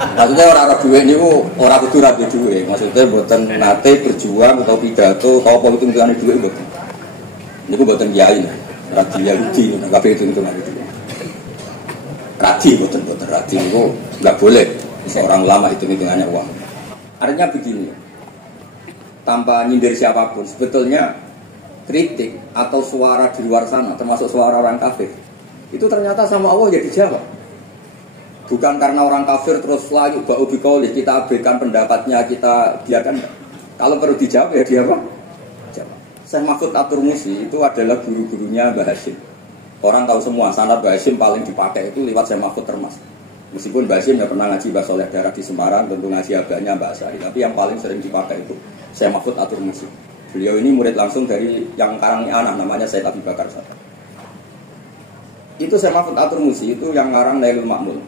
Maksudnya orang duit ini orang kudu rapi duit. Maksudnya buatan nate berjuang atau pidato atau apa itu hitungan duit buatan. Ini buatan kiai, radi Yahudi, nggak itu hitungan duit. Radi buatan radi itu nggak boleh. Seorang ulama itu hitungannya uang. Artinya begini, tanpa nyindir siapapun, sebetulnya kritik atau suara di luar sana, termasuk suara orang kafir, itu ternyata sama Allah ya dijawab. Bukan karena orang kafir terus layu bau bikoli, kita abaikan pendapatnya, kita biarkan. Kalau perlu dijawab ya dia apa? Jawab. Syekh Mahfud At-Turmusi itu adalah guru-gurunya Mbah Hasyim. Orang tahu semua sanad Mbah Hasyim paling dipakai itu lewat Syekh Mahfud termasuk. Meskipun Mbah Hasyim tidak pernah ngaji Mbah Soleh Darah di Semarang, tentu ngaji agaknya Mbah Asy'ari, tapi yang paling sering dipakai itu Syekh Mahfud At-Turmusi. Beliau ini murid langsung dari yang karangnya anak namanya Said Abi Bakar Sa'ad. Itu Syekh Mahfud At-Turmusi itu yang ngarang Nailul Ma'mun.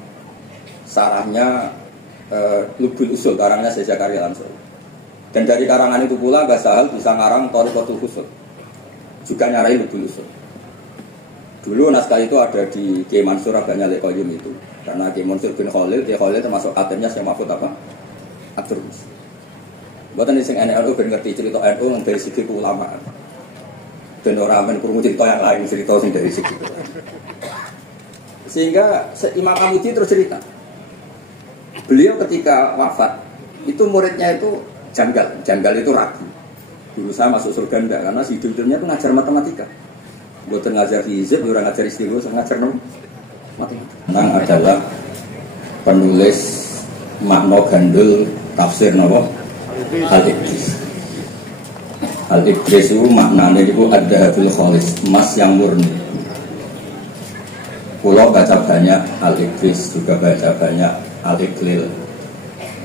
Sarahnya Lubul Usul, karangnya Syekh Zakaria Ansori. Dan dari karangan itu pula Mbah Sahal bisa ngarang Thariqatul Usul. Juga nyarai Lubul Usul. Dulu naskah itu ada di Kiai Mansur agaknya Lekoyum itu. Karena Kiai Mansur bin Khalil, Kiai Khalil termasuk akhirnya Syekh Mahfud apa? At-Turmusi. Buatan di sing NU ben ngerti cerita NU dari segi keulamaan. Ben ora men krungu cerita yang lain, cerita sing dari segi. Sehingga Imam Amudi terus cerita. Beliau ketika wafat itu muridnya itu janggal itu ragu. Dulu saya masuk surga enggak karena si hidupnya itu ngajar matematika. Buatan ngajar hizib, orang ngajar istighfar, ngajar matematika. Nang adalah penulis makna gandul tafsir napa? Al-Ibris. Al-Ibris itu maknanya itu ad-dahabul khalis, emas yang murni. Pulau baca banyak Al-Ibris, juga baca banyak Al-Iqlil,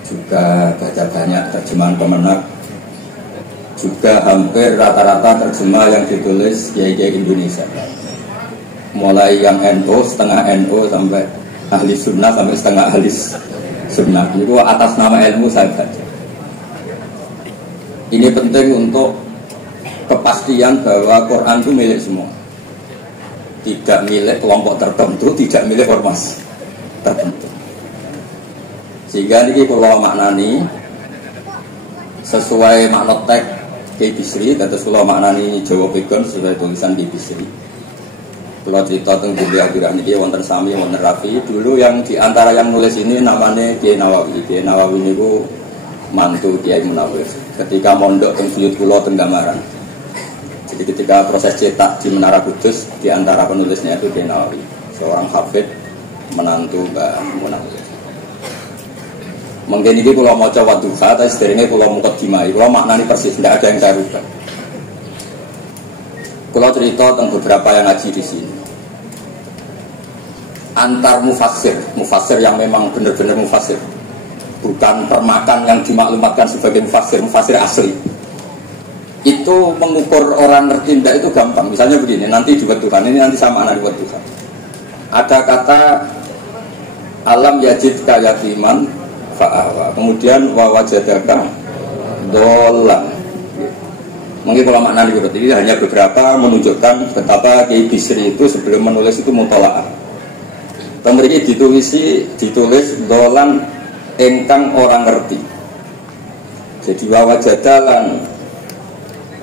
juga baca banyak terjemahan Kemenak, juga hampir rata-rata terjemah yang ditulis Kiai-Kiai Indonesia. Mulai yang NU, setengah NU sampai ahli sunnah sampai setengah ahli sunnah. Itu atas nama ilmu saya baca. Ini penting untuk kepastian bahwa Quran itu milik semua. Tidak milik kelompok tertentu, tidak milik ormas tertentu. Sehingga ini kalau maknani sesuai makna teks Kiai Bisri, dan kalau maknani Jawa Pegon sesuai tulisan Kiai Bisri. Kalau cerita tentang Bulia Abirah ini, wonten Sami, wonten Rafi. Dulu yang diantara yang nulis ini namanya Kiai Nawawi. Kiai Nawawi ini ku mantu Kiai Munawir. Ketika mondok teng Buyut Kula teng Gamaran. Jadi ketika proses cetak di Menara Kudus, di antara penulisnya itu Kiai Nawawi, seorang hafid menantu Mbah Munawir. Mungkin ini kalau mau coba duha, tapi sederhana kalau mau dimai, kalau maknanya persis, tidak ada yang saya rubah. Kalau cerita tentang beberapa yang ngaji di sini, antar mufassir yang memang benar-benar mufassir, bukan termakan yang dimaklumatkan sebagai mufassir asli. Itu mengukur orang ngerti tidak itu gampang. Misalnya begini, nanti dibuat Tuhan, ini nanti sama anak dibuat Tuhan. Ada kata alam yajid kayatiman fa'awa, kemudian wawajadaka dolan. Mungkin kalau makna diurut ini hanya beberapa menunjukkan betapa Kiai Bisri itu sebelum menulis itu mutola'ah. Kemudian ditulis dolan engkang orang ngerti. Jadi wawajadalan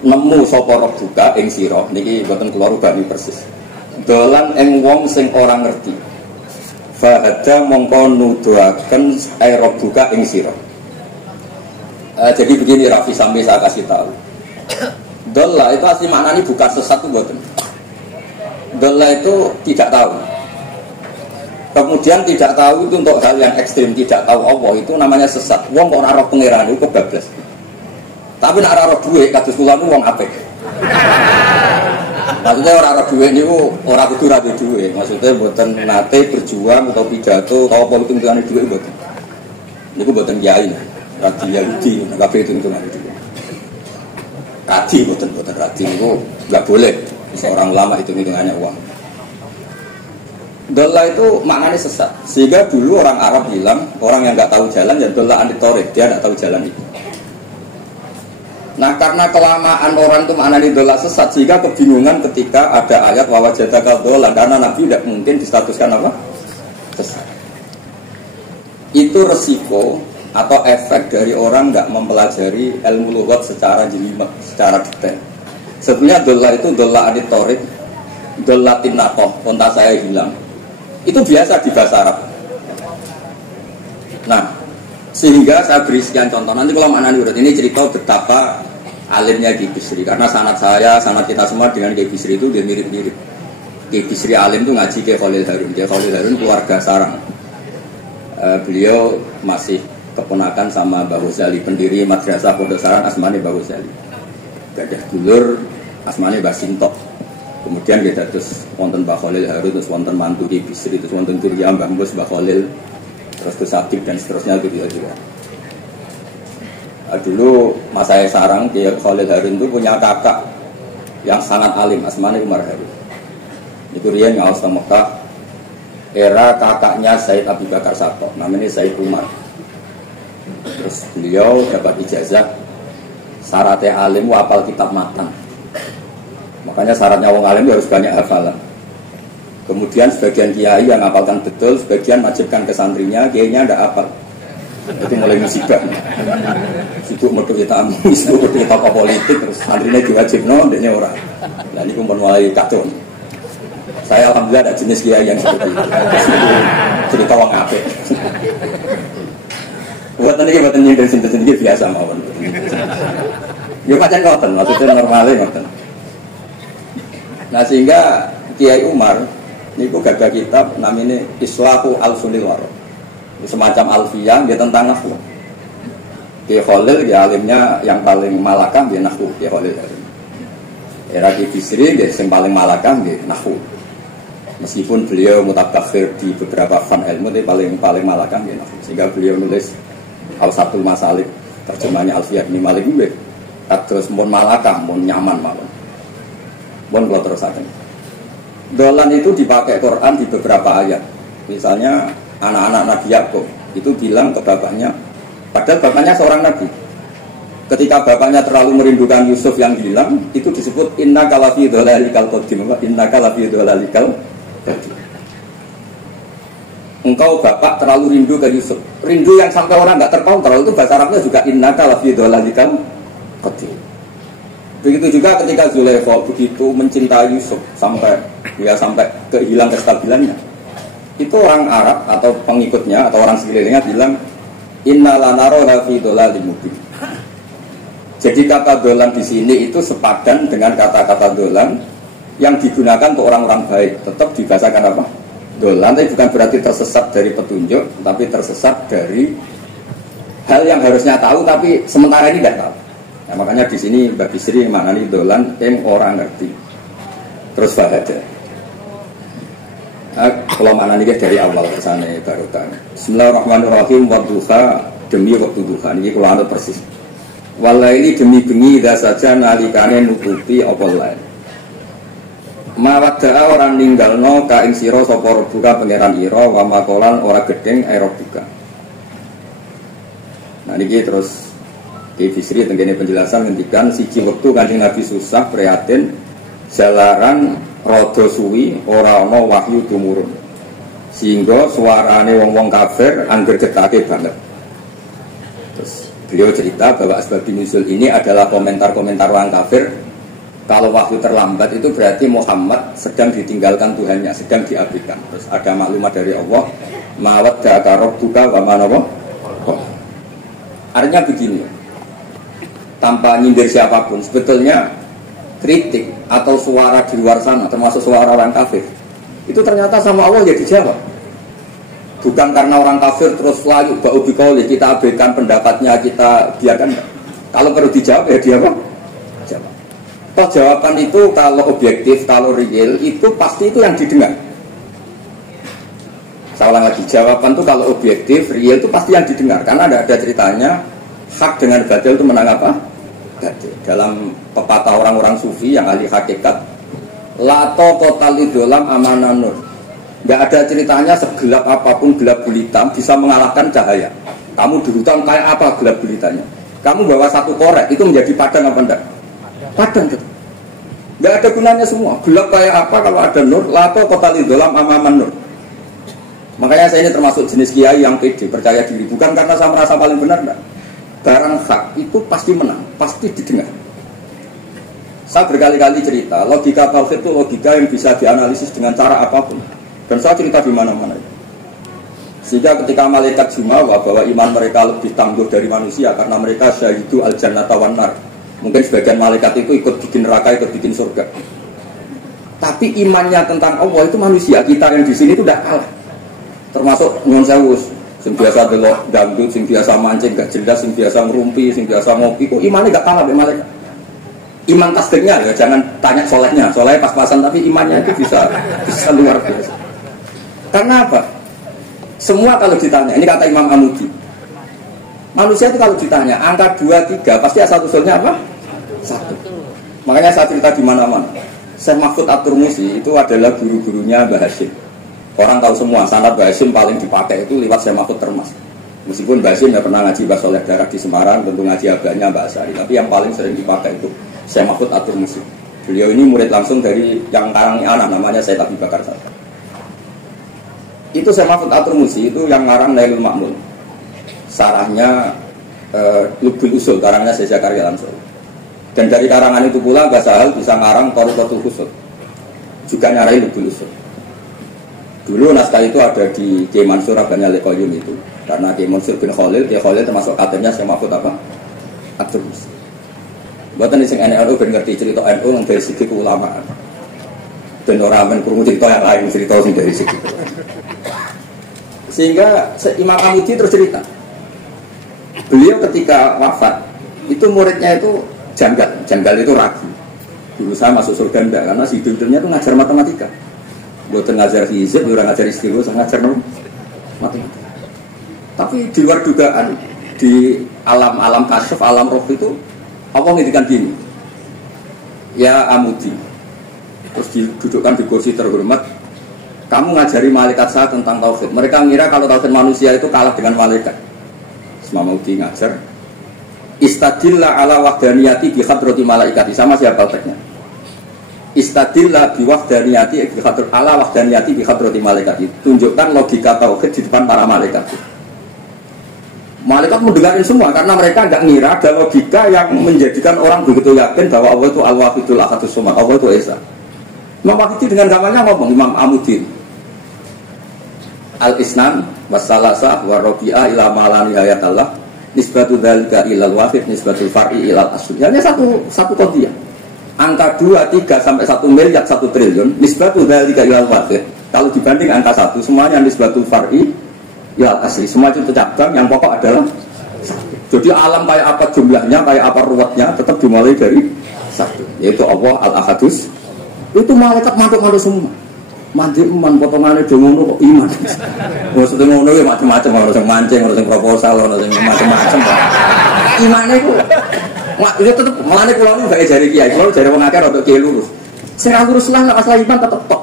nemu sapa buka ing sira niki mboten kula rubani persis. Dolan ing wong sing ora ngerti. Fahada mongko nuduhaken buka ing sira. Jadi begini Rafi sampai saya kasih tahu. Dolla itu asli maknanya bukan sesat itu mboten. Dolla itu tidak tahu. Kemudian tidak tahu itu untuk hal yang ekstrim, tidak tahu Allah itu namanya sesat. Wong kok ora roh pangeran iku kebablas. Tapi nek ora roh duwe kados kula niku wong apik. Maksudnya ora roh duwe niku ora kudu ra duwe. Maksudnya mboten nate berjuang atau pidato atau apa hitung-hitungane duwe mboten. Niku mboten kiai. Radi Yahudi, kabeh hitung-hitungane duwe. Radi mboten radi niku enggak boleh. Seorang ulama hitung-hitungannya uang. Dolla itu maknanya sesat. Sehingga dulu orang Arab bilang, orang yang nggak tahu jalan ya dolla anit thoriq, dia nggak tahu jalan itu. Nah karena kelamaan orang itu maknanya dolla sesat, sehingga kebingungan ketika ada ayat wawajadaka dolan, karena Nabi tidak mungkin distatuskan apa? Sesat. itu resiko atau efek dari orang nggak mempelajari ilmu lughat secara jelimet, secara detail. Sebenarnya dolla itu dolla aditorik, dolla tinakoh, onta saya hilang. Itu biasa di bahasa Arab. Nah, sehingga saya beri sekian contoh. Nanti kalau mana urut ini cerita betapa alimnya Ki Bisri. Karena sanad saya, sanad kita semua dengan Ki Bisri itu dia mirip-mirip. Ki Bisri alim itu ngaji Ki Khalil Harun. Ki Khalil Harun keluarga sarang. Beliau masih keponakan sama Mbah Ghazali, pendiri Madrasah Pondok Saran asmane Mbah Ghazali. Gadah dulur asmane Mbah Sintok. Kemudian kita terus wonten Mbah Khalil Harun, terus wonten mantu Ki Bisri, terus wonten Turya Mbah Mus Mbah Khalil, terus ke Sabik dan seterusnya itu dia juga. Dulu mas saya sarang Ki Khalil Harun itu punya kakak yang sangat alim, asmane Umar Harun. Itu riyen ngaos teng Mekah, era kakaknya Said Abu Bakar Sato, namanya Said Umar. Terus beliau dapat ijazah syaratnya alim hafal kitab matan. Makanya syaratnya wong alim harus banyak hafalan. Kemudian sebagian kiai yang hafalkan betul, sebagian wajibkan ke santrinya, kiainya tidak hafal. Itu mulai musibah. Sibuk metu kita amu, sibuk metu kita politik, terus santrinya diwajibno, dia orang. Dan ini pun mulai kacau. Saya alhamdulillah ada jenis kiai yang seperti itu. Cerita wong apik. Buatan ini nyindir sinten-sinten biasa mawon. Yo pancen ngoten, maksudnya normalnya ngoten. Nah sehingga Kiai Umar niku gadah kitab namanya Islahu Al-Sulil Waro. Semacam alfiyah dia tentang nahwu. Kiai Khalil ya alimnya yang paling malakah dia nahwu, Kiai Khalil. Era Ki Bisri dia yang paling malakah dia nahwu. Meskipun beliau mutabakhir di beberapa fan ilmu, tapi paling malakah dia nahwu. Sehingga beliau nulis Al-Satul Masalik, terjemahnya Alfiyah bin Malik ini. Terus mun malakah, mun nyaman mawon. Mun kalau terusaken. Dolan itu dipakai Quran di beberapa ayat. Misalnya anak-anak Nabi Yakub itu bilang ke bapaknya, padahal bapaknya seorang nabi. Ketika bapaknya terlalu merindukan Yusuf yang hilang, itu disebut innaka lafi dhalalikal qadim. Innaka lafi dhalalikal qadim. Engkau bapak terlalu rindu ke Yusuf. Rindu yang sampai orang enggak terkontrol itu bahasa Arabnya juga innaka lafi dhalalikal qadim. Begitu juga ketika Zulaikha begitu mencintai Yusuf sampai kehilang kestabilannya. Itu orang Arab atau pengikutnya atau orang sekelilingnya bilang inna lanaraha fi dhalalin mubin. Jadi kata dolan di sini itu sepadan dengan kata-kata dolan yang digunakan untuk orang-orang baik. Tetap dibahasakan apa? Dolan, tapi bukan berarti tersesat dari petunjuk, tapi tersesat dari hal yang harusnya tahu, tapi sementara ini tidak tahu. Nah, makanya di sini Mbak Bisri maknani dolan yang orang ngerti. Terus bahagia. Kalau maknani dari awal kesana barokah. Bismillahirrahmanirrahim. Wadduha demi waktu duha. Ini kalau anda persis. Walaili demi bengi dah saja nalikane nutupi apa lain. Mawadda'a orang ninggalno ka ing sira sapa buka pangeran ira wa makolan ora gedeng aero buka. Nah niki terus Ki Bisri tenggene penjelasan ngendikan siji wektu Kanjeng Nabi susah prihatin jalaran rada suwi ora ana wahyu tumurun. Sehingga suarane wong-wong kafir angger getake banget. Terus beliau cerita bahwa asbab nuzul ini adalah komentar-komentar orang kafir. Kalau wahyu terlambat itu berarti Muhammad sedang ditinggalkan Tuhannya, sedang diabaikan. Terus ada maklumat dari Allah, mawadda karabbuka wa manawa. Artinya begini, tanpa nyindir siapapun, sebetulnya kritik atau suara di luar sana, termasuk suara orang kafir, itu ternyata sama Allah ya dijawab. Bukan karena orang kafir terus layu bau bikauli, kita abaikan pendapatnya, kita biarkan. Kalau perlu dijawab ya dia apa? Jawab. Toh jawaban itu kalau objektif, kalau real itu pasti itu yang didengar. Saya ulang lagi, jawaban itu kalau objektif, real itu pasti yang didengar. Karena ada ceritanya hak dengan batil itu menang apa? Batil. Dalam pepatah orang-orang sufi yang ahli hakikat, lato kotali dolam amanah nur. Nggak ada ceritanya segelap apapun gelap gulita bisa mengalahkan cahaya. Kamu di hutan kayak apa gelap gulitanya? Kamu bawa satu korek itu menjadi padang apa enggak? Padang gitu. Nggak ada gunanya semua. Gelap kayak apa kalau ada nur? Lato kotali dolam amaman nur. Makanya saya ini termasuk jenis kiai yang pede, percaya diri. Bukan karena saya merasa paling benar, enggak. Barang hak itu pasti menang, pasti didengar. Saya berkali-kali cerita, logika tauhid itu logika yang bisa dianalisis dengan cara apapun. Dan saya cerita di mana-mana. Sehingga ketika malaikat jumawa bahwa iman mereka lebih tangguh dari manusia karena mereka syahidu al-jannata wan nar. Mungkin sebagian malaikat itu ikut bikin neraka, ikut bikin surga. Tapi imannya tentang Allah itu manusia, kita yang di sini itu tidak kalah. Termasuk nyuwun sewu, sing biasa delok dangdut, sing biasa mancing gak jelas, sing biasa ngerumpi, sing biasa ngopi, kok imannya gak kalah dengan malaikat. Iman tasdiknya ya, jangan tanya solehnya, solehnya pas-pasan tapi imannya itu bisa luar biasa. Karena apa? Semua kalau ditanya, ini kata Imam Amudi, manusia itu kalau ditanya angka 2, 3 pasti asal usulnya apa? 1. Makanya saya cerita di mana-mana. Syekh Mahfud At-Turmusi itu adalah guru-gurunya Mbah Hasyim. Orang tahu semua sanad Mbah Hasyim paling dipakai itu lewat Syekh Mahfud Termas. Meskipun Mbah Hasyim ya pernah ngaji Mbah Soleh Darah di Semarang, tentu ngaji agaknya Mbah Asari, tapi yang paling sering dipakai itu Syekh Mahfud At-Turmusi. Beliau ini murid langsung dari yang karangnya anak namanya Syekh Abi Bakar Sa'ad. Itu Syekh Mahfud At-Turmusi itu yang ngarang Nailul Ma'mun. Sarahnya Lubul Usul, karangnya Syekh Zakaria Al-Ansori. Dan dari karangan itu pula Mbah Sahal bisa ngarang Thariqatul Usul. Juga nyarai Lubul Usul. Dulu naskah itu ada di Kiai Mansur Abanya Lekoyum itu. Karena Kiai Mansur bin Khalil, Kiai Khalil termasuk katanya Syekh Mahfud apa? At-Turmusi. Buatan di sing NU ben ngerti cerita NU dari segi keulamaan. Dan orang men cerita yang lain, cerita sing dari segi. Sehingga Imam Amudi terus cerita, beliau ketika wafat itu muridnya itu janggal itu ragu. Dulu saya masuk surga enggak, karena si hidupnya itu ngajar matematika, bukan ngajar fisik, bukan ngajar istilah, ngajar matematika. Tapi di luar dugaan, di alam kasyaf, alam roh itu Allah ngintikan gini, ya Amudi, terus didudukkan di kursi terhormat, kamu ngajari malaikat saya tentang tauhid. Mereka mengira kalau tauhid manusia itu kalah dengan malaikat. Imam Amudi ngajar, istadillah ala wahdaniyati bi hadrati malaikati. Sama siapa teksnya? Istadillah bi wahdaniyati bi hadrat ala wahdaniyati bi hadrati malaikati. Tunjukkan logika tauhid di depan para malaikat. Malaikat mendengarin semua karena mereka enggak ngira ada logika yang menjadikan orang begitu yakin bahwa Allah itu Al-Wahidul Ahadus Samad, Allah itu Esa. Imam Wahidi dengan gambarnya ngomong, Imam Amudi, Al-Isnan wassalasa warrobi'ah ila malani hayatallah nisbatu dzalika ilal wahid nisbatul far'i ilal asli. Hanya satu qadhiyah. Angka 2, 3 sampai 1 miliar 1 triliun nisbatu dzalika ilal wahid. Kalau dibanding angka 1 semuanya nisbatul far'i ilal asli. Semua itu cabang yang pokok adalah satu. Jadi alam kayak apa jumlahnya, kayak apa ruwetnya tetap dimulai dari satu, yaitu Allah Al-Ahadus. Itu malaikat mantuk-mantuk semua. Mandi iman potongannya ngono kok iman. Maksudnya ngono ya macam-macam, orang yang mancing, orang yang proposal, orang yang macam-macam. Imannya itu, itu tetap melani pulau ini gak jari kiai, kalau jari orang akar untuk kiai lurus. Saya lurus lah, nggak masalah iman tetap tok.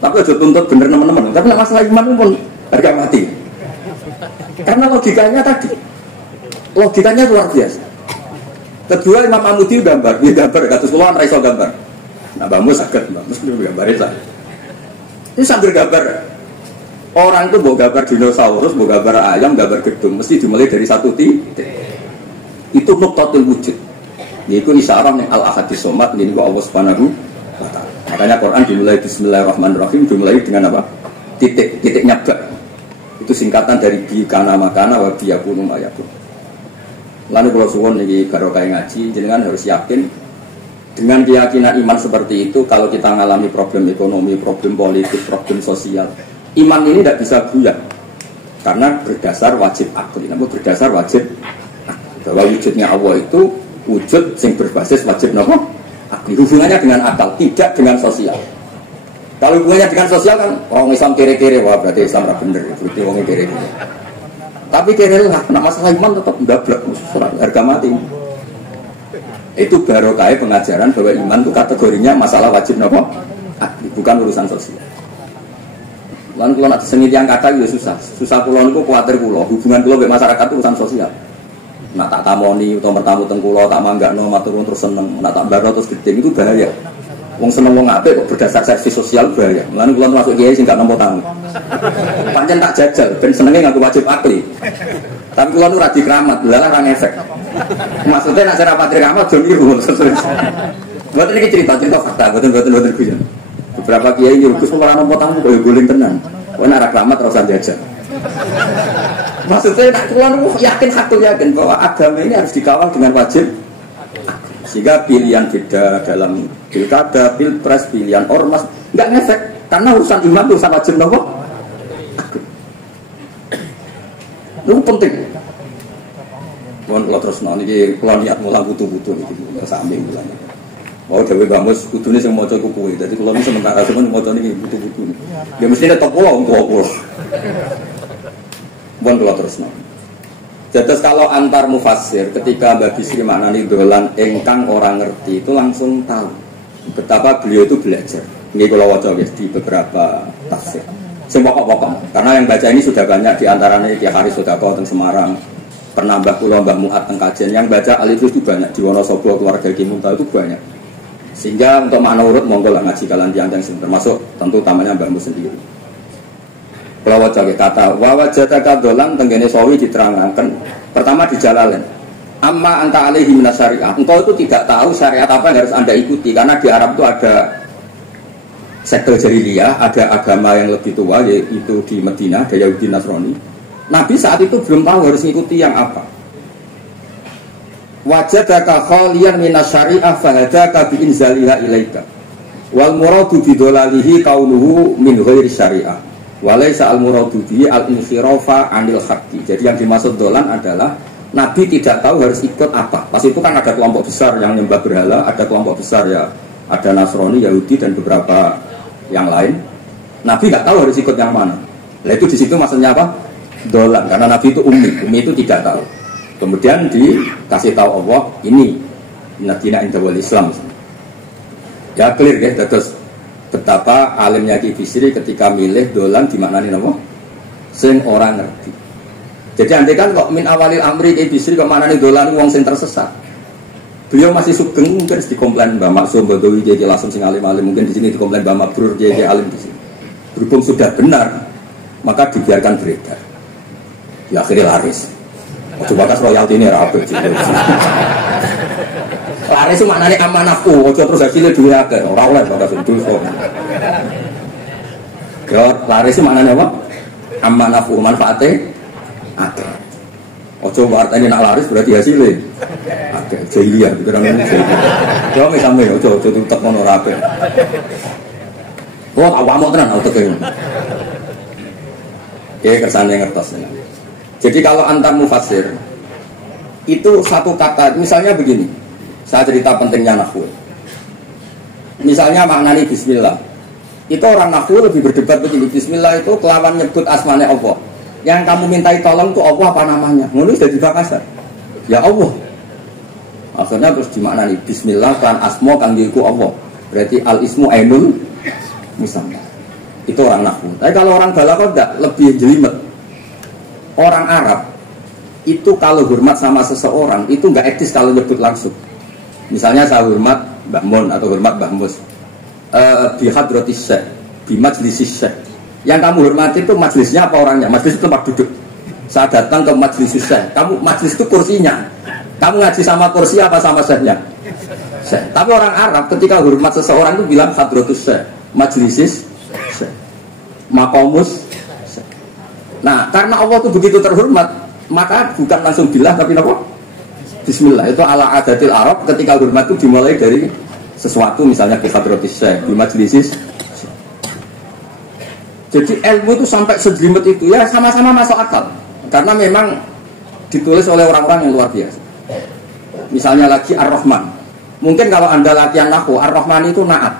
Tapi aja tuntut bener teman-teman. Tapi nggak masalah iman pun harga mati. Karena logikanya tadi, logikanya luar biasa. Kedua Imam Amudi gambar, dia gambar, katus puluhan raiso gambar. Nah, Bang Mus sakit, Bang Mus dulu gambarin saya. Ini sambil gambar. Orang itu mau gambar dinosaurus, mau gambar ayam, gambar gedung, mesti dimulai dari satu titik. Itu nuqtatul wujud. Yaitu isyarat yang al-ahadis somad, ini kok Allah subhanahu wa ta'ala. Makanya Quran dimulai bismillahirrahmanirrahim, dimulai dengan apa? Titik nyabak. Itu singkatan dari bikana makana wa biyakunu mayakun. Lalu kalau suwon ini barokah ngaji, jenengan harus yakin dengan keyakinan iman seperti itu. Kalau kita mengalami problem ekonomi, problem politik, problem sosial, iman ini tidak bisa buyar karena berdasar wajib akli. Namun berdasar wajib bahwa wujudnya Allah itu wujud yang berbasis wajib akli. Hubungannya dengan akal, tidak dengan sosial. Kalau hubungannya dengan sosial kan orang Islam kere-kere, wah berarti Islam tidak benar, berarti orangnya kere-kere. Tapi kere lah, nak masalah iman tetap ndablek, harga mati. Itu barokah pengajaran bahwa iman itu kategorinya masalah wajib bukan urusan sosial. Lalu kalau nak sengit yang kata itu susah pulau itu khawatir pulau. Hubungan pulau dengan masyarakat itu urusan sosial. Nak tak tamoni atau bertamu tengkulo tak manggakno maturun terus seneng, nak tak baro terus gedeng itu bahaya. Wong seneng wong apik kok berdasar servis sosial bahaya. Mulane kula masuk kiai sing gak nampa tamu. Pancen tak jajal ben senenge ngaku wajib akli. Tapi kula nu ra dikeramat, lha ora ngefek. Maksudnya nek ora patri keramat jo niru. Mboten iki cerita fakta, mboten guyon. Beberapa kiai nyuruh ora nampa tamu kok guling tenan. Kok nek ora keramat ora usah jajal. Maksudnya nak kula nu yakin bahwa agama ini harus dikawal dengan wajib. Sehingga pilihan beda dalam pilkada, pilpres, pilihan ormas nggak ngefek karena urusan iman itu urusan wajib nopo. Itu penting. Kalau terus nanti kalau niat mulang butuh-butuh ini sambil bilang. Oh dewi gamus kudune sing maca iku kuwi. Dadi kula iki sementara sampeyan maca niki butuh-butuh. Ya mesti nek pola untuk. Bon kula terus nanti. Jadi kalau antar mufassir ketika Mbak Bisri maknani dolan engkang orang ngerti itu langsung tahu betapa beliau itu belajar. Ini kalau waca di beberapa tafsir. Semua pokok-pokok. Karena yang baca ini sudah banyak di antaranya Ki Haris Sodako teng Semarang, pernah Mbah Kula Mbah Muat teng Kajen. Yang baca alif itu banyak di Wonosobo keluarga Ki Munta itu banyak. Sehingga untuk makna urut monggo lah ngaji kalian yang termasuk tentu utamanya Mbahmu sendiri. Kalau wajah kata wawajataka dolan tenggene sawi diterangkan pertama di Jalalain amma anta alaihi minas syariah, engkau itu tidak tahu syariat apa yang harus anda ikuti karena di Arab itu ada sekte jahiliyah, ada agama yang lebih tua yaitu di Madinah ada Yahudi Nasrani. Nabi saat itu belum tahu harus mengikuti yang apa. Wajadaka khaliyan minas syariah fahadaka bi inzaliha ilaika wal muradu bidolalihi kaunuhu min ghairi syariah walaysa al-muradu bihi al-inkhirafa 'anil haqqi. Jadi yang dimaksud dolan adalah Nabi tidak tahu harus ikut apa. Pas itu kan ada kelompok besar yang nyembah berhala, ada kelompok besar ya, ada Nasrani, Yahudi dan beberapa yang lain. Nabi nggak tahu harus ikut yang mana. Nah itu di situ maksudnya apa? Dolan. Karena Nabi itu ummi itu tidak tahu. Kemudian dikasih tahu Allah ini Nadina Indawal Islam. Ya clear ya, terus betapa alimnya Ki Bisri ketika milih dolan dimaknani apa? Sing orang ngerti. Jadi andai kan kok min awalil amri Ki Bisri kok maknani dolan wong sing tersesat. Beliau masih sugeng mungkin dikomplain Mbak Maksum Badawi jadi langsung sing alim-alim, mungkin di sini dikomplain Mbak Mabrur jadi alim di sini. Berhubung sudah benar, maka dibiarkan beredar. Ya akhirnya laris. Coba kas royalti ini rapi. Laris itu maknanya amanahku, ojo terus hasilnya dua akeh, orang oleh pada sentuh. Ya, laris itu maknanya apa? Amanahku, manfaatnya akeh. Ojo artinya nak laris berarti hasilnya akeh. Jahiliyah, pikiran ini jahiliyah. Coba misalnya, ojo tutup mono rapi. Oh, awak tenan, auto kayak. Oke, kesannya ngertos. Jadi kalau antar mufassir itu satu kata, misalnya begini. Saya cerita pentingnya nahwu. Misalnya maknani bismillah. Itu orang nahwu lebih berdebat begini. Bismillah itu kelawan nyebut asmane Allah. Yang kamu mintai tolong itu Allah apa namanya? Ngono sudah dibakasar. Ya Allah. Akhirnya terus dimaknani bismillah kan asma kang diiku Allah. Berarti al ismu ainul musamma. Itu orang nahwu. Tapi kalau orang balaghah enggak, lebih jelimet. Orang Arab itu kalau hormat sama seseorang itu enggak etis kalau nyebut langsung. Misalnya saya hormat Mbah Mun atau hormat Mbah Mus bi hadratis syekh, bi majlisis syekh. Yang kamu hormati itu majlisnya apa orangnya? Majlis itu tempat duduk. Saya datang ke majlisis syekh. Kamu majlis itu kursinya. Kamu ngaji sama kursi apa sama syekhnya? Syekh. Tapi orang Arab ketika hormat seseorang itu bilang hadratus syekh, majlisis syekh, maqamus syekh. Nah, karena Allah itu begitu terhormat, maka bukan langsung bilang tapi apa? Bismillah. Itu ala adatil Arab ketika hormat itu dimulai dari sesuatu misalnya bi hadratis syekh, bi majlisis. Jadi ilmu itu sampai sejelimet itu ya sama-sama masuk akal. Karena memang ditulis oleh orang-orang yang luar biasa. Misalnya lagi Ar-Rahman. Mungkin kalau Anda latihan nahwu, Ar-Rahman itu na'at.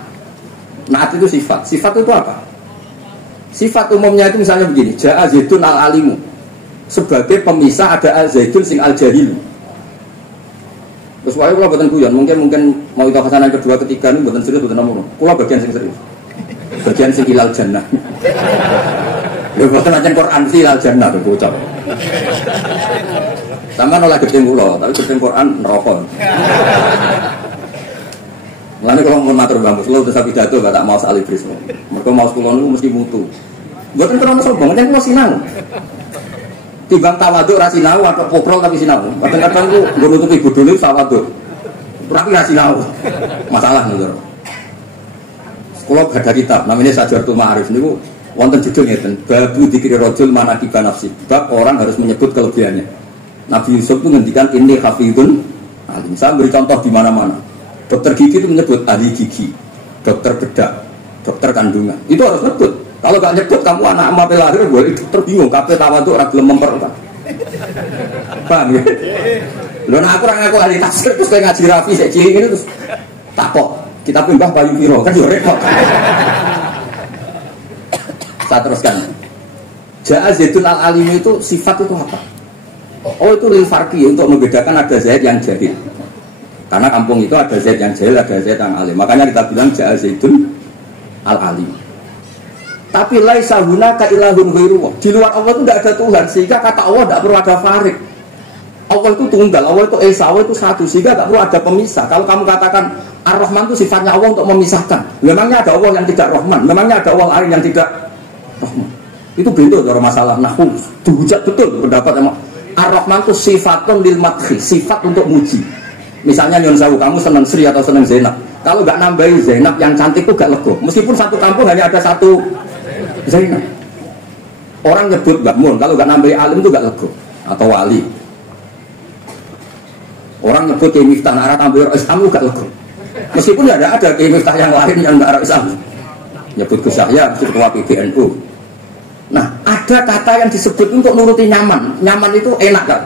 Na'at itu sifat. Sifat itu apa? Sifat umumnya itu misalnya begini, Ja'a Zaidun al-alimu. Sebagai pemisah ada al-Zaidun sing al-jahilu. Terus wae kula boten guyon, mungkin mau itu kesanan kedua ketiga ini boten serius boten nomor. Kula bagian sing serius. Bagian sing ilal jannah. Lha boten ancen Quran sih ilal jannah to bocah. Sama nolak gedeng kula, tapi gedeng Quran neraka. Lan Mulane kalau mau matur Mbah Muslo terus pidato gak tak mau salib Iblis. Mergo mau kula niku mesti mutu. Mboten krono sombong, yen kula sinau. Timbang tawaduk ra sinau, atau pokrol tapi sinau. Kadang-kadang ku nggo nutupi bodhone tawaduk. Ora ra sinau. Masalah niku. Kula gadah kitab namanya Sajaratul Ma'arif niku wonten judul ngeten, babu dzikri rajul manaqiban nafsi. Bab orang harus menyebut kelebihannya. Nabi Yusuf itu ngendikan ini hafizun alim. Saya beri contoh di mana-mana. Dokter gigi itu menyebut ahli gigi, dokter bedah, dokter kandungan. Itu harus nyebut. Kalau nggak nyebut kamu anak emak lahir gue terbingung. Kabeh tawaduk ora gelem memperoleh. Paham ya? Lho nek aku ora ngaku ahli tafsir terus kayak ngaji rafi sik cilik ini terus takok. Kita pindah Bayu Piro kan yo repot. Saya teruskan. Ja'a Zaidun al-Alim itu sifat itu apa? Oh itu lil farqi untuk membedakan ada Zaid yang jahil. Karena kampung itu ada Zaid yang jahil, ada Zaid yang alim. Makanya kita bilang Ja'a Zaidun al-Alim. Tapi laisa hunaka ilahun ghairuhu. Di luar Allah itu tidak ada Tuhan, sehingga kata Allah tidak perlu ada farik. Allah itu tunggal, Allah itu esa, Allah itu satu, sehingga tidak perlu ada pemisah. Kalau kamu katakan Ar-Rahman itu sifatnya Allah untuk memisahkan. Memangnya ada Allah yang tidak Rahman? Memangnya ada Allah lain yang tidak Rahman? Itu beda dari masalah nahwu. Dihujat betul pendapat emang. Ar-Rahman itu sifatun lil madhi, sifat untuk muji. Misalnya nyon sewu, kamu senang Sri atau senang Zainab. Kalau nggak nambahin Zainab yang cantik itu gak lego. Meskipun satu kampung hanya ada satu Zainab. Orang nyebut Mbah Mun, kalau nggak nambahin alim itu gak lego atau wali. Orang nyebut Kiai Miftah, arah tambah Islam itu gak lego. Meskipun tidak ada Kiai Miftah yang lain yang nggak arah Islam. Nyebut Gus Yahya, ketua PBNU. Nah, ada kata yang disebut untuk nuruti nyaman. Nyaman itu enak kan?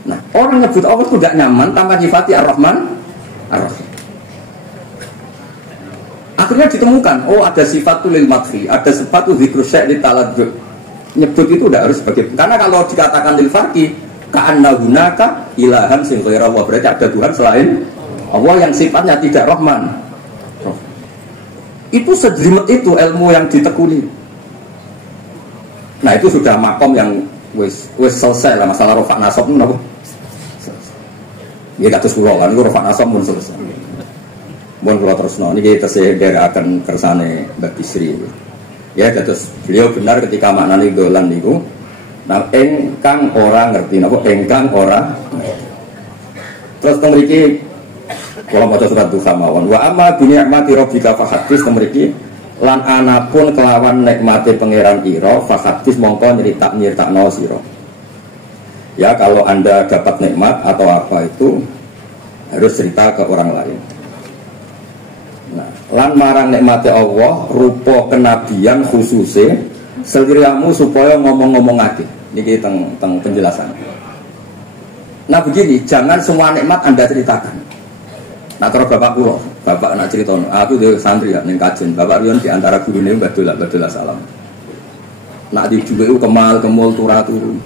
Nah, orang nyebut Allah itu tidak nyaman tanpa sifati Ar-Rahman, Ar-Rahim. Akhirnya ditemukan, oh ada sifat lil madhi, ada sifat dzikru syai' li taladzuh. Nyebut itu tidak harus sebagai, karena kalau dikatakan lil farqi, ka'anna hunaka ilahan sing ghaira Allah, berarti ada Tuhan selain Allah yang sifatnya tidak Rahman. Itu sejelimet itu ilmu yang ditekuni. Nah itu sudah makom yang wis selesai lah masalah rofa nasab itu apa? Ya kados kula kan niku rofa nasab pun selesai. Mun kula terusno niki tesih akan kersane Mbak Bisri. Ya kados beliau benar ketika maknane dolan niku. Nah engkang ora ngerti napa engkang ora. Terus teng mriki kula maca surat Duha mawon. Wa amma bi ni'mati rabbika fahaddits teng mriki lan anapun kelawan nikmate pangeran ira fahaddits mongko nyeritakno sira. Ya kalau Anda dapat nikmat atau apa itu harus cerita ke orang lain. Nah, lan marang nikmate Allah rupa kenabian khususe seliramu supaya ngomong-ngomongake. Niki teng penjelasan. Nah begini, jangan semua nikmat Anda ceritakan. Nah kalau bapak kula, bapak nak cerita, aku dia santri ya, neng kajen. Bapak Rion di antara guru ini betul salam. Nak di duit itu kemal turun.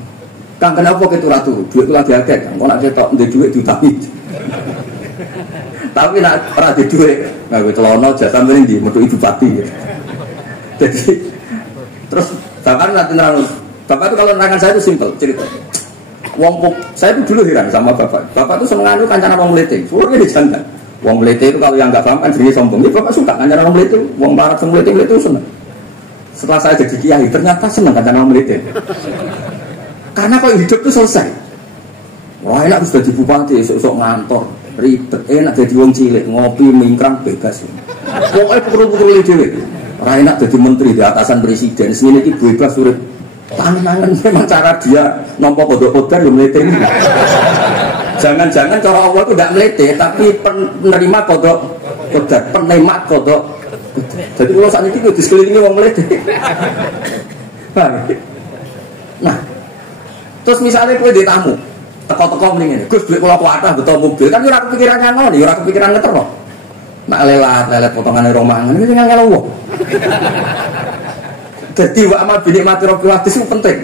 Kang kenapa ke turun? Duit itu lagi akeh. Kau nak cetok di duit diutangi. Tapi nak pernah di duit, nggak gue celono jasa mending metu ibu pati. Jadi terus bapak nanti nerang. Bapak itu kalau nerangkan saya itu simpel cerita. Saya itu dulu heran sama bapak. Bapak itu seneng anu kancanan wong mlete. Suruh ini jangan. Wong mlete itu kalau yang enggak paham kan jadi sombong. Ya bapak suka kancanan wong mlete. Wong barat sing mlete itu seneng. Setelah saya jadi kiai ternyata seneng kancanan wong mlete. Karena kalau hidup itu selesai. Wah enak sudah jadi bupati, esok ngantor, ribet. Enak jadi wong cilik, ngopi mingkrang bebas. Pokoknya pukul-pukul dhewe. Ora enak jadi menteri di atasan presiden. Sini iki bebas urip. Tangan-tangan memang cara dia nompo kodok-kodok yang melete ini. Jangan-jangan cara Allah itu tidak melete, tapi penerima kodok, penerima kodok. Jadi kalau saat ini di sekelilingi orang melete. Nah, terus misalnya kue di tamu, teko-teko mendingin, Gus duit kalau kuatah betul mobil, kan ora kepikiran ngono, ora kepikiran ngeterno. Nak lelat potongan romangan ini tinggal kalau wong. Jadi wa amal binik mati robi hadis itu penting.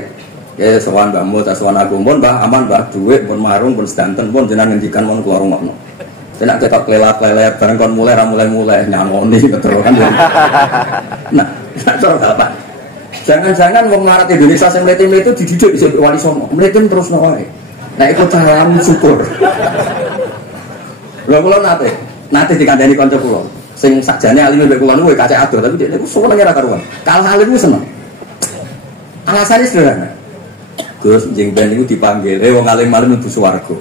Ya sowan Mbah Mut, sowan aku pun Mbah aman Mbah duit pun marung pun sedanten pun jenengan ngendikan mon keluar ngono. Nek ketok lelat bareng kon mulai nyangoni betul kan. Nah, cara apa? Jangan-jangan wong ngarat Indonesia sing mlete-mlete dididik dhisik wali songo. Mlete terus wae. Nah iku cara syukur. Lha kula nate dikandani kanca kula. Sing sakjane alim mbek kula niku kacek adoh tapi dia niku seneng ora karuan. Kalah alim niku seneng. Alasannya sederhana. Gus njing ben niku dipanggil, wong alim-alim mlebu swarga.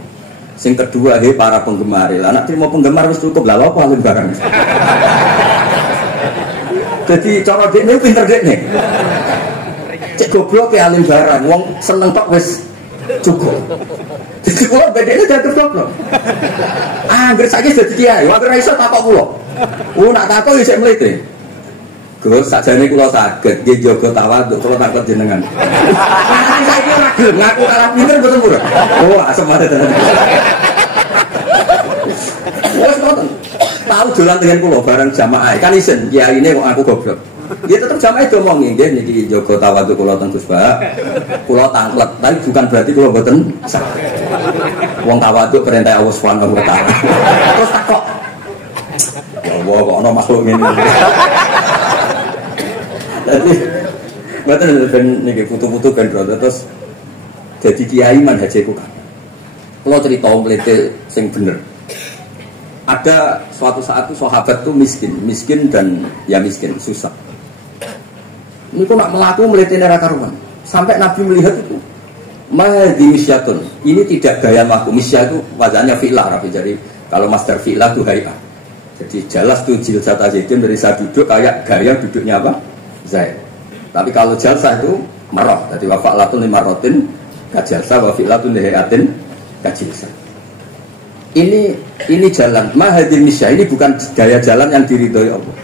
Sing kedua para penggemar. Lah nek trimo penggemar wis cukup lah apa alim barang. Jadi cara dekne pinter dekne. Cek goblok ke alim barang, wong seneng tok wis cukup. Jadi kula bedene dadi goblok. Anggere saiki dadi kiai, wae ora iso takok kula. Nak takok isih mlete. Gus sakjane kula saged nggih jaga tawaduk kula takok jenengan. Saiki ora gelem ngaku kalah pinter mboten pura. Oh, asem mate tenan. Wes ngoten. Tahu dolan dengan kula bareng jamaah kan isin kiyaine kok aku goblok. Dia tetap jamaah itu ngomong nggih niki jaga tawaduk kula teng Gus Ba. Kula tanglet, tapi bukan berarti kula mboten sah. Wong tawaduk perintah Allah Subhanahu wa taala. Terus takok. Ya Allah kok ana makhluk ngene. Jadi mboten ben niki putu-putu ben terus jadi kiai manhajeku kan. Kula cerita mlete sing bener. Ada suatu saat itu sahabat tuh miskin dan ya miskin, susah. Ini kok nak melaku melihatnya neraka karuan. Sampai Nabi melihat itu, mahdi misyatun. Ini tidak gaya melaku. Misya itu wajahnya fi'lah, Rabi. Jadi kalau master fi'lah itu hayah. Jadi jelas tuh jilsat azidin dari saya duduk kayak gaya duduknya apa? Zaid. Tapi kalau jalsah itu marah. Jadi wafa'latun limarotin kajalsah wafi'latun lihayatin kajilsah. Ini jalan mahadil misya, ini bukan gaya jalan yang diridhoi Allah.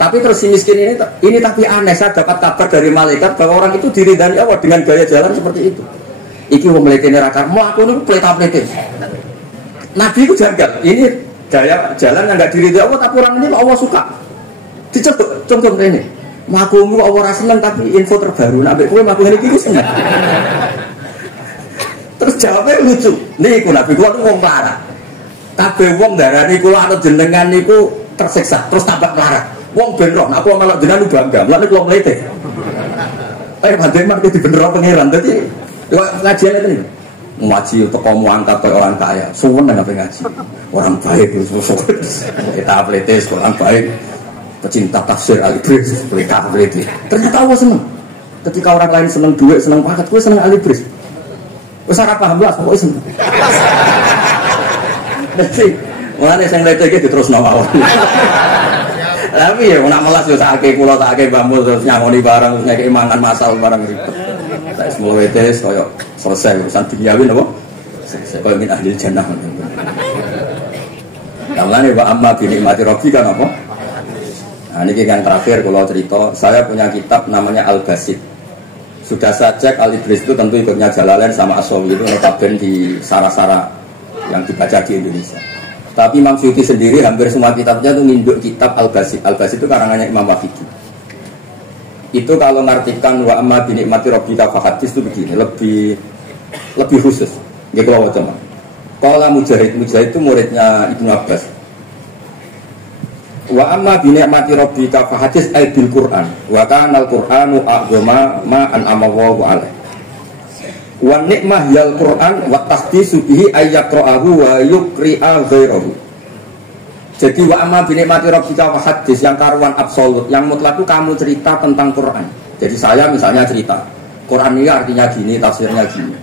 Tapi terus si miskin ini tapi aneh, saya dapat kabar dari malaikat bahwa orang itu diridhai Allah dengan gaya jalan seperti itu. Iki wong mlete neraka, mau aku niku pleta-plete. Nabi itu jagal, ini gaya jalan yang enggak diridhai Allah tapi orang ini Allah suka. Dicetuk contoh ini. Mau aku Allah ora seneng tapi info terbaru nek kowe aku ngene iki seneng. Terus jawabnya lucu. Niku Nabi kula wong melarat. Kabeh wong darani kula ana jenengan niku tersiksa, terus tambah melarat. Wong ben roh, aku malah jenengan bangga. Mulane kula mlete. Panjenengan iki dibener pangeran. Dadi ngajian itu niku. Ngaji teko angkat kaya orang kaya. Suwen nang ngaji. Orang baik kita mlete orang baik. Pecinta tafsir Al-Ibris, pelita-peliti. Ternyata Allah seneng. Ketika orang lain seneng duit, seneng pangkat, kowe seneng Al-Ibris. Wis ora paham blas pokoke seneng. Dadi, mulane sing lete iki diterusno mawon. Tapi ya nek melas yo sakake kula sakake bambu terus nyangoni barang terus ngekeki mangan masal barang ribet. Sak semua wetes koyo selesai urusan duniawi napa? Selesai koyo min ahli jannah. Namanya wa amma bi nikmati rabbika napa? Nah ini yang terakhir kalau cerita, saya punya kitab namanya Al-Basit. Sudah saya cek Al-Ibris itu tentu ikutnya Jalalain sama As-Sawi itu notabene di Sara-Sara yang dibaca di Indonesia. Tapi Imam Suyuti sendiri hampir semua kitabnya itu nginduk kitab Al-Basit. Al-Basit itu karangannya Imam Wahidi. Itu kalau ngartikan wa amma bi nikmati rabbika fahadis itu begini, lebih khusus. Nggih kula waca. Qala Mujahid itu muridnya Ibnu Abbas. Wa amma bi ni'mati rabbika fa hadis ay bil Qur'an wa kana al Qur'anu a'zama ma an'ama Allahu alaihi wa nikmah yal Qur'an wa tahdisu bihi ay yaqra'ahu wa yuqri'a ghairahu. Jadi wa amma bi ni'mati rabbika fa hadis yang karuan absolut yang mutlak itu kamu cerita tentang Qur'an. Jadi saya misalnya cerita Qur'an ini artinya gini, tafsirnya gini.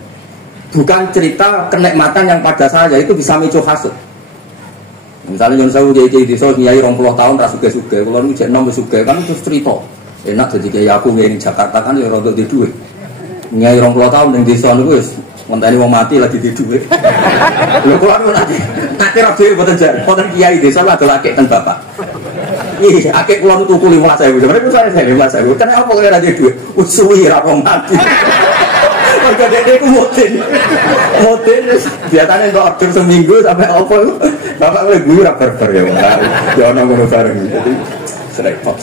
Bukan cerita kenikmatan yang pada saya itu bisa micu hasud. Misalnya yang saya jadi di Solo nyai 20 tahun ras suge-suge, kalau ini jadi 6 suge kan terus cerita. Enak jadi kayak aku ngene Jakarta kan ya rodok di duit. Nyai 20 tahun yang di Solo wis ngonteni wong mati lagi di duit. Lho kok nanti rabi boten kiai desa lah laki ten bapak. Ih, akeh kula tuku 15.000. Sebenarnya saya 15.000. Kenapa kok ora di duit? Usui ra wong mati. Kok dek ku moten biasanya untuk order seminggu sampai apa itu bapak boleh guyur berber ya jangan ngono bareng jadi serempet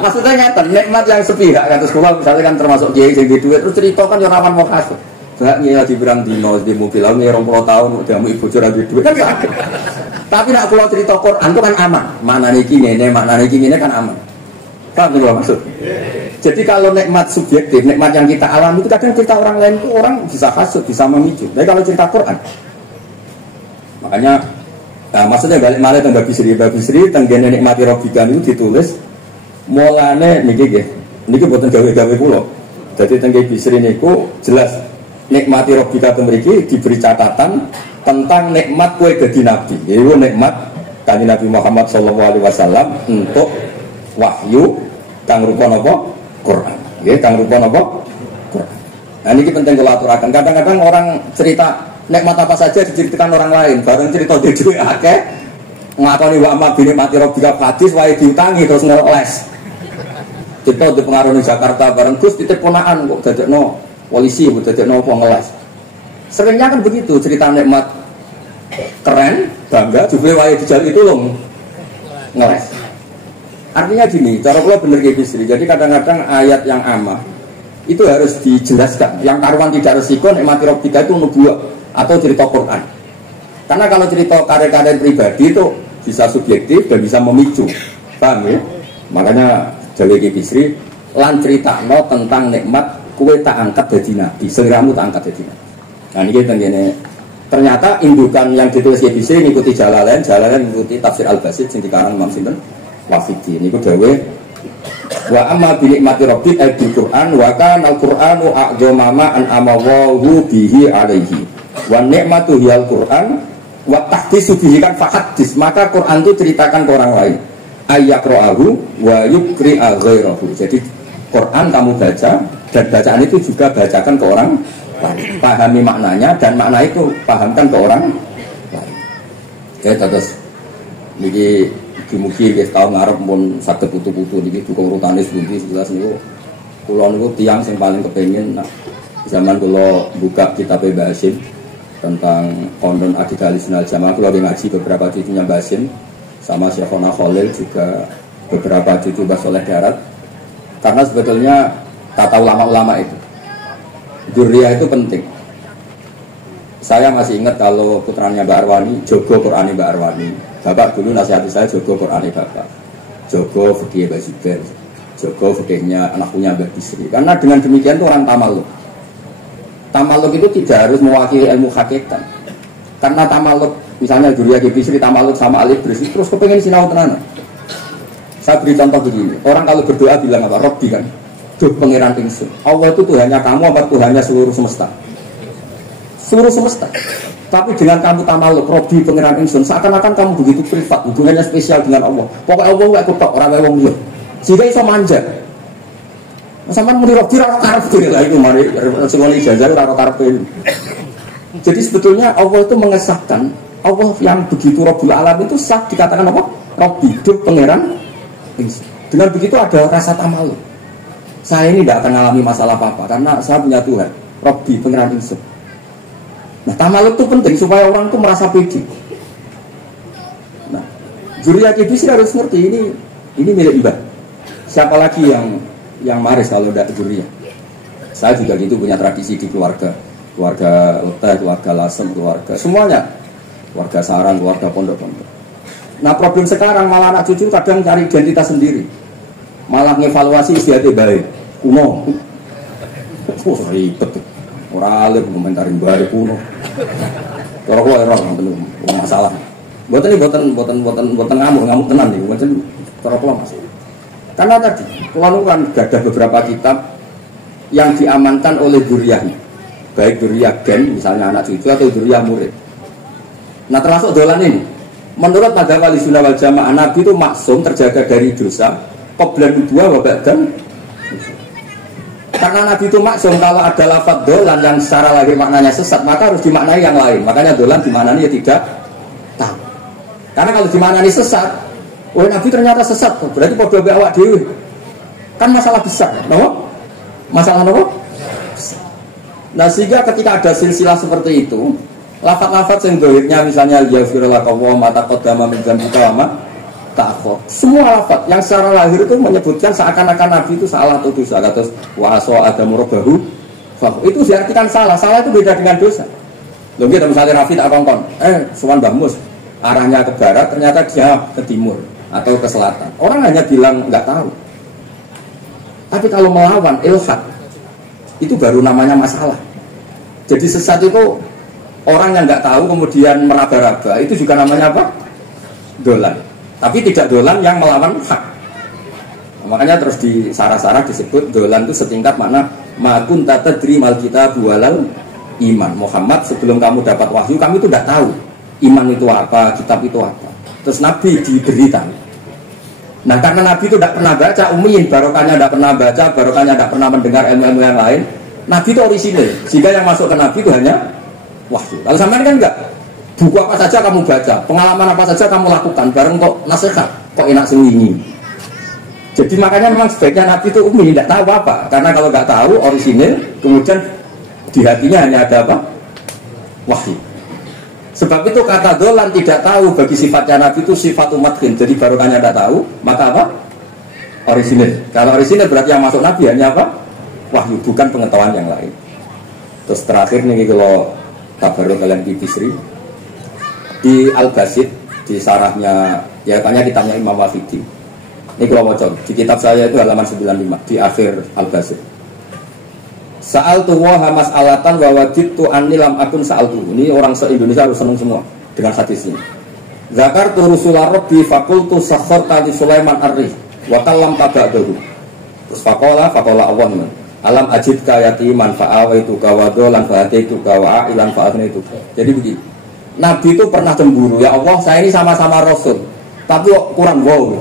maksudnya nyata nikmat yang sepihak kan terus kalau misalnya kan termasuk kiai yang di duit terus cerita kan yang rawan mau kasut gak nyai lagi bilang dino di mobil lalu nyai 20 tahun udah mau ibu curah di duit kan sakit tapi nak kalau cerita Quran itu kan aman mana niki ini kan aman kan itu maksud. Jadi kalau nikmat subjektif, nikmat yang kita alami itu kadang cerita orang lain itu orang bisa hasut, bisa memicu. Tapi kalau cerita Quran, makanya Nah, maksudnya balik malah tentang Babi Sri tenggene nikmati Rabbika itu ditulis mulane niki nggih. Niki boten gawe-gawe kula. Dadi tenggene Bisri niku jelas nikmati Rabbika mriki diberi catatan tentang nikmat kowe dadi nabi. Yaiku nikmat Kanjeng Nabi Muhammad sallallahu alaihi wasallam untuk wahyu kang rupa napa? Quran. Nggih, kang rupa napa? Quran. Nah niki penting kula aturaken. Kadang-kadang orang cerita nikmat apa saja diceritakan orang lain, bareng cerita dhewe akeh ngakoni wa ma bini mati Rabbika hadis wae diutangi terus ngeles. Kita di pengaruh di Jakarta bareng Gus titip ponakan kok dadekno polisi kok dadekno apa ngeles. Seringnya kan begitu cerita nikmat keren, bangga, jubile wae dijal itu loh ngeles. Artinya gini, cara kula bener nggih Bisri. Jadi kadang-kadang ayat yang amah itu harus dijelaskan. Yang karuan tidak resiko nikmati Rabbika itu nubuwah atau cerita Quran. Karena kalau cerita karya-karya pribadi itu bisa subjektif dan bisa memicu. Paham ya? Makanya Jawa Bisri lan critakno tentang nikmat kowe tak angkat dadi nabi, seliramu tak angkat dadi nabi. Nah niki tengene ternyata indukan yang ditulis Bisri ngikuti Jalalain ngikuti tafsir Al-Basit sing dikarang Imam Sinten Wafidi. Niku dawuh wa amma bi nikmati rabbik bil Qur'an wa kana al-Qur'anu a'dhamma ma an amawahu bihi alaihi. Wa nikmatu hiyal Quran wa tahdisu bihi kan fahaddis, maka Quran itu ceritakan ke orang lain ayakra'ahu wa yukri'a ghairahu. Jadi Quran kamu baca dan bacaan itu juga bacakan ke orang lain, pahami maknanya dan makna itu pahamkan ke orang lain. Ya terus niki mugi-mugi wis tau ngarep pun saged putu-putu niki dukung urutane sepundi jelas niku kula niku tiyang sing paling kepengin zaman kula buka kitab Mbah Hasyim tentang kondon adikalis nal jamaah, kalau ngaji beberapa cucunya Basin sama Syekhona Khalil juga beberapa cucu Mbah Soleh Darat. Karena sebetulnya kata ulama-ulama itu dzurriyah itu penting. Saya masih ingat kalau putranya Mbak Arwani jogo Qur'ane Mbak Arwani, bapak dulu nasihati saya jogo Qur'ane bapak, jogo fikih Mbak Zubair, jogo fikihnya anaknya Mbak Bisri. Karena dengan demikian itu orang tamaluk. Tamaluk itu tidak harus mewakili ilmu hakikat. Karena tamaluk, misalnya Dzurriyah Bisri tamaluk sama Alif Bris, terus kepengen sinau tenan. Saya beri contoh begini, orang kalau berdoa bilang apa? Robbi kan, duh pangeran ingsun. Allah itu Tuhannya kamu apa Tuhannya seluruh semesta? Seluruh semesta. Tapi dengan kamu tamaluk, Robbi pangeran ingsun, seakan-akan kamu begitu privat, hubungannya spesial dengan Allah. Pokoknya Allah nggak kutok orang wong liya. Jika iso manja. Sampai menurut kira karep dhewe lha iku mari Rasulullah ijazah ora karep. Jadi sebetulnya Allah itu mengesahkan Allah yang begitu Rabbul Alam itu sah dikatakan apa? Rabbi, itu pangeran. Dengan begitu ada rasa tamaluk. Saya ini tidak akan mengalami masalah apa-apa karena saya punya Tuhan, Rabbi, pangeran ingsun. Nah, tamaluk itu penting supaya orang itu merasa pede. Nah, Dzurriyah Bisri harus ngerti ini milik Mbah. Siapa lagi yang maris kalau tidak Dzurriyah? Saya juga gitu punya tradisi di keluarga leteh, keluarga lasem, keluarga semuanya, keluarga sarang, keluarga pondok-pondok. Nah problem sekarang malah anak cucu kadang cari identitas sendiri, malah ngevaluasi istiadat baik, kuno, ribet, orang alim komentarin baik kuno. Kalau gue orang belum masalah, buatan ngamuk tenan nih, buatan kalau gue masih. Karena tadi, kalau kan ada beberapa kitab yang diamankan oleh dzurriyahnya, baik dzurriyah gen, misalnya anak cucu atau dzurriyah murid. Nah termasuk dolan ini, menurut madzhab Ahlussunnah wal Jamaah, Nabi itu maksum terjaga dari dosa, qabla nubuwah wa ba'da. Karena Nabi itu maksum, kalau ada lafadz dolan yang secara lahir maknanya sesat, maka harus dimaknai yang lain. Makanya dolan dimaknai ya tidak tahu. Karena kalau dimaknai sesat, oh Nabi ternyata sesat, berarti podo be awak dhewe. Kan masalah besar, no? Masalah apa? Nah sehingga ketika ada silsilah seperti itu, lafaz-lafaz yang dohirnya misalnya yafirullah kawwa mata kodama minjam utama ta'akhor, semua lafaz yang secara lahir itu menyebutkan seakan-akan Nabi itu salah atau dosa. Kata wa'aso adamu robahu, itu diartikan salah itu beda dengan dosa. Loh kita misalnya Rafi tak kongkon, Suwan Mbah arahnya ke barat, ternyata dia ke timur atau ke selatan. Orang hanya bilang nggak tahu. Tapi kalau melawan ilhad, itu baru namanya masalah. Jadi sesat itu orang yang nggak tahu kemudian meraba-raba itu juga namanya apa? Dolan. Tapi tidak dolan yang melawan hak. Makanya terus di sarah-sarah disebut dolan itu setingkat mana makun tadri mal kita bualal iman. Muhammad sebelum kamu dapat wahyu kamu itu tidak tahu iman itu apa, kitab itu apa. Terus Nabi diberitahu. Nah karena Nabi itu tidak pernah baca, ummiin, barokahnya tidak pernah baca, barokahnya tidak pernah mendengar ilmu-ilmu yang lain. Nabi itu orisinil, sehingga yang masuk ke Nabi itu hanya wahyu. Kalau sampean kan enggak, buku apa saja kamu baca, pengalaman apa saja kamu lakukan, bareng kok nasihat, kok enak sembunyi. Jadi makanya memang sebaiknya Nabi itu ummi, tidak tahu apa, karena kalau nggak tahu orisinil, kemudian di hatinya hanya ada apa? Wahyu. Sebab itu kata dolan tidak tahu bagi sifatnya Nabi itu sifat umatkin. Jadi barokahnya tidak tahu, maka apa? Orisinil. Kalau orisinil berarti yang masuk Nabi hanya apa? Wahyu, bukan pengetahuan yang lain. Terus terakhir nih kalau tabaruk kalian di Bisri di Al-Basit di sarahnya, ya tanya kitabnya Imam Wafidi. Ini kalau mau coba di kitab saya itu halaman 95 di akhir Al-Basit. Sa'altu wa mas'alatan wa wajidtu anni lam akun sa'altu. Ini orang se-Indonesia harus senang semua dengan hadis ini. Zakartu Rasulullah Rabbi faqultu sakharta li Sulaiman ar-rih wa kallam tabadahu. Terus faqala Allah alam ajidka yatiman fa'awaituka wa dolan fa'ataituka wa a'ilan fa'atnaituka. Jadi begini. Nabi itu pernah cemburu, ya Allah saya ini sama-sama Rasul tapi kurang wow.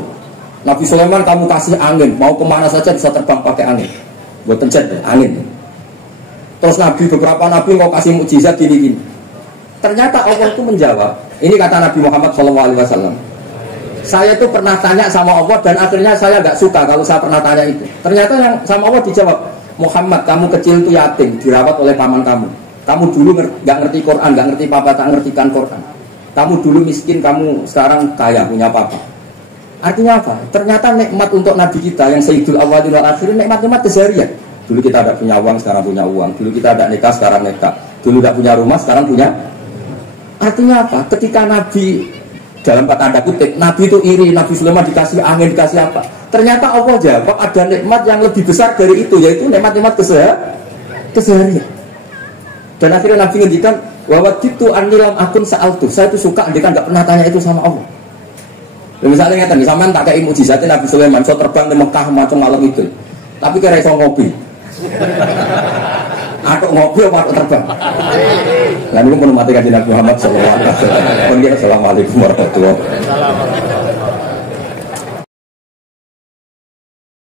Nabi Sulaiman kamu kasih angin, mau kemana saja bisa terbang pakai angin. Buat pencet angin. Terus Nabi, beberapa Nabi kau kasih mukjizat gini-gini. Ternyata Allah itu menjawab. Ini kata Nabi Muhammad SAW. Saya itu pernah tanya sama Allah dan akhirnya saya gak suka kalau saya pernah tanya itu. Ternyata yang sama Allah dijawab, Muhammad kamu kecil itu yatim, dirawat oleh paman kamu. Kamu dulu gak ngerti Quran, gak ngerti papa, tak ngertikan Quran. Kamu dulu miskin, kamu sekarang kaya, punya papa. Artinya apa? Ternyata nikmat untuk Nabi kita yang Sayyidul Awwalin wal Akhirin, nikmat-nikmat keseharian. Dulu kita tidak punya uang, sekarang punya uang. Dulu kita tidak nikah, sekarang nikah. Dulu tidak punya rumah, sekarang punya. Artinya apa? Ketika Nabi, dalam tanda kutip, Nabi itu iri, Nabi Sulaiman dikasih angin, dikasih apa? Ternyata Allah jawab ada nikmat yang lebih besar dari itu, yaitu nikmat-nikmat keseharian. Dan akhirnya Nabi ngendikan, wawaditu anilam akun sa'altu. Saya itu suka, dia kan tidak pernah tanya itu sama Allah. Dan misalnya ngeten, sampean tak kayak mukjizatnya Nabi Sulaiman, so terbang ke Mekah macam malam itu. Tapi kira iso ngopi. Atuk ngopi apa atuk terbang? Lah niku pun mati kanjeng Nabi Muhammad sallallahu alaihi wasallam. Assalamualaikum warahmatullahi wabarakatuh.